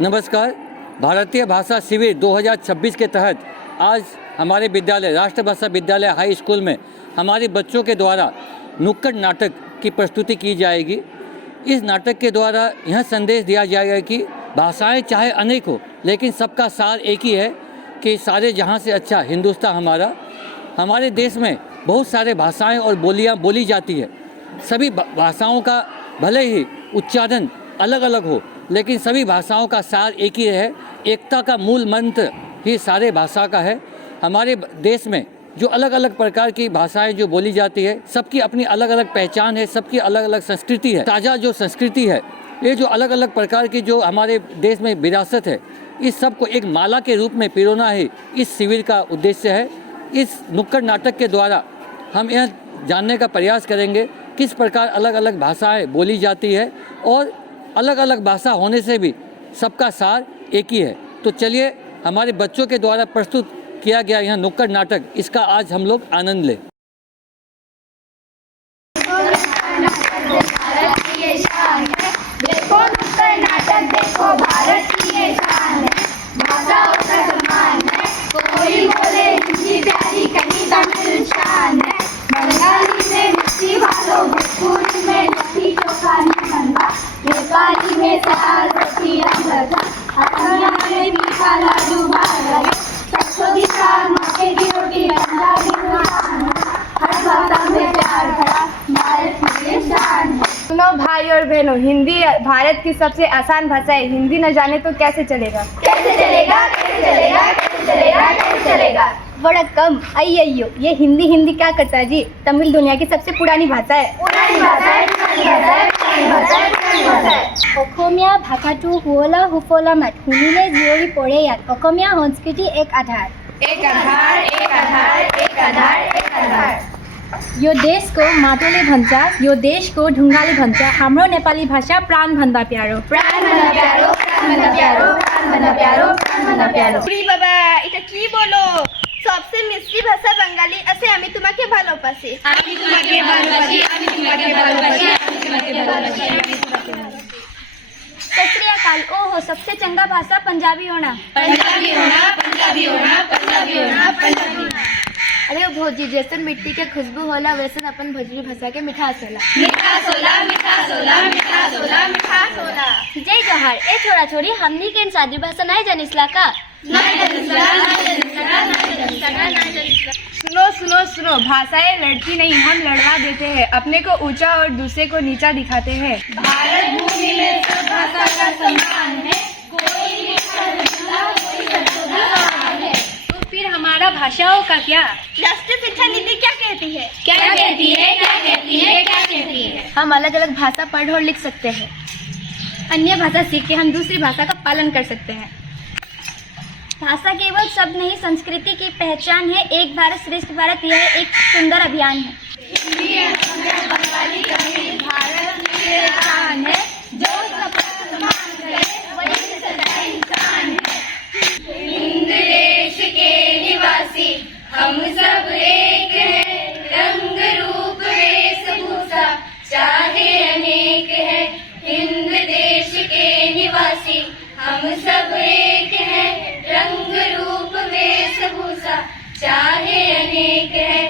नमस्कार। भारतीय भाषा शिविर 2026 के तहत आज हमारे विद्यालय राष्ट्रभाषा विद्यालय हाई स्कूल में हमारे बच्चों के द्वारा नुक्कड़ नाटक की प्रस्तुति की जाएगी। इस नाटक के द्वारा यह संदेश दिया जाएगा कि भाषाएं चाहे अनेक हो, लेकिन सबका सार एक ही है कि सारे जहां से अच्छा हिंदुस्तान हमारा। हमारे देश में बहुत सारे भाषाएं और बोलियां बोली जाती है। सभी भाषाओं का भले ही उच्चारण अलग अलग हो, लेकिन सभी भाषाओं का सार एक ही है। एकता का मूल मंत्र ही सारे भाषा का है। हमारे देश में जो अलग अलग प्रकार की भाषाएं जो बोली जाती है, सबकी अपनी अलग अलग पहचान है, सबकी अलग अलग संस्कृति है। ताज़ा जो संस्कृति है, ये जो अलग अलग प्रकार की जो हमारे देश में विरासत है, इस सब को एक माला के रूप में पिरोना ही इस शिविर का उद्देश्य है। इस नुक्कड़ नाटक के द्वारा हम यह जानने का प्रयास करेंगे किस प्रकार अलग अलग भाषाएं बोली जाती है और अलग अलग भाषा होने से भी सबका सार एक ही है। तो चलिए हमारे बच्चों के द्वारा प्रस्तुत किया गया यह नुक्कड़ नाटक, इसका आज हम लोग आनंद लें। देखो नुक्कड़ नाटक, देखो भारत की ये शान है। भाषाओं का सम्मान है, कोई बोले हिंदी प्यारी, कहीं तमिल शान है। बंगाली में मिर्ची वालों, भोजपुरी में लिट्टी चोखा निमंगा, नेपाली में दाल रोटी अमरजा, असमिया में मीठा लाडू बालगे, सरसों साग मक्के की रोटी, पंजाबी में शान है। हर भाषा में प्यार भरा भारत की ये शान है। सुनो भाई और बहनों, हिंदी भारत की सबसे आसान भाषा है। हिंदी न जाने तो कैसे चलेगा? कैसे चलेगा, कैसे चलेगा, कैसे चलेगा, कैसे चलेगा। वड़क्कम, अय्यो, ये हिंदी क्या करता है जी? तमिल दुनिया की सबसे पुरानी भाषा है। पुरानी भाषा है, पुरानी भाषा है, पुरानी भाषा है, पुरानी भाषा है। অসমীয়া ভাষাটো শুৱলা সুফলা মাত, শুনিলে জীয়ৰী পৰে ইয়াত। অসমীয়া সংস্কৃতি এক आधार। एक आधार, एक आधार, एक आधार, एक आधार। यो देश को माटोले भन्छ, यो देश को ढुङ्गाले भन्छ। हाम्रो नेपाली भाषा प्राण भन्दा प्यारो। प्राण भन्दा प्यारो, प्राण भन्दा प्यारो, प्राण भन्दा प्यारो, प्राण भन्दा प्यारो। বাবা, এটা কি বলো? সবচেয়ে মিষ্টি ভাষা বাঙালি আছে, আমি তোমাকে ভালোবাসি। আমি তোমাকে ভালোবাসি, আমি তোমাকে ভালোবাসি, আমি তোমাকে ভালোবাসি। सत श्री अकाल। ओहो, सबसे चंगा भाषा पंजाबी होना। पंजाबी होना, पंजाबी होना, पंजाबी होना, पंजाबी होना। अरे भौजी, जैसन मिट्टी के खुशबू होला, वैसन अपन भोजपुरी भाषा के मिठास होला। मिठास होला, मिठास होला, मिठास होला, मिठास होला। जय जोहार। ए छोरा छोरी, हमनी के सादी भाषा नहीं जानिसला का? नहीं जानिसला, नहीं जानिसला, नहीं जानिसला, नहीं जानिसला। सुनो सुनो सुनो, भाषाएं लड़ती नहीं, हम लड़वा देते हैं। अपने को ऊंचा और दूसरे को नीचा दिखाते हैं। भारत भूमि में सब भाषा का सम्मान है, कोई लिखा लिखला, कोई संशोधन है। तो फिर हमारा भाषाओं का क्या? राष्ट्रीय शिक्षा नीति क्या कहती है? क्या कहती है, क्या कहती है, क्या कहती है? हम अलग अलग भाषा पढ़ और लिख सकते हैं। अन्य भाषा सीख के हम दूसरी भाषा का पालन कर सकते हैं। भाषा केवल शब्द नहीं, संस्कृति की पहचान है। एक भारत श्रेष्ठ भारत, यह एक सुंदर अभियान है। हिंदी, असमिया, बंगाली, तमिल, भारत की ये शान है। जो सबका सम्मान करे, वही सच्चा इंसान है। हिंद देश के निवासी हम सब एक हैं, रंग रूप वेशभूषा चाहे अनेक है। हिंद देश के निवासी हम सब एक हैं, रंग रूप वेशभूषा चाहे अनेक है।